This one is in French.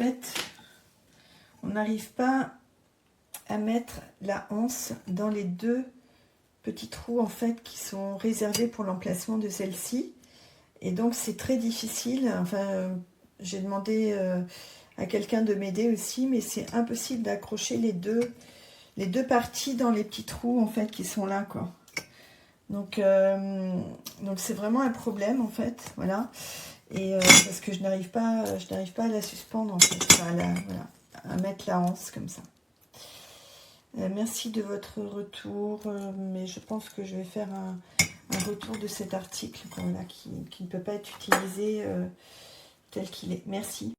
fait, on n'arrive pas à mettre la anse dans les deux petits trous en fait qui sont réservés pour l'emplacement de celle-ci. Et donc c'est très difficile. Enfin, j'ai demandé à quelqu'un de m'aider aussi, mais c'est impossible d'accrocher les deux parties dans les petits trous en fait qui sont là, quoi. Donc c'est vraiment un problème en fait, voilà. Et parce que je n'arrive pas à la suspendre en fait, enfin, voilà, à mettre la anse comme ça. Merci de votre retour, mais je pense que je vais faire un retour de cet article, voilà, qui ne peut pas être utilisé tel qu'il est. Merci.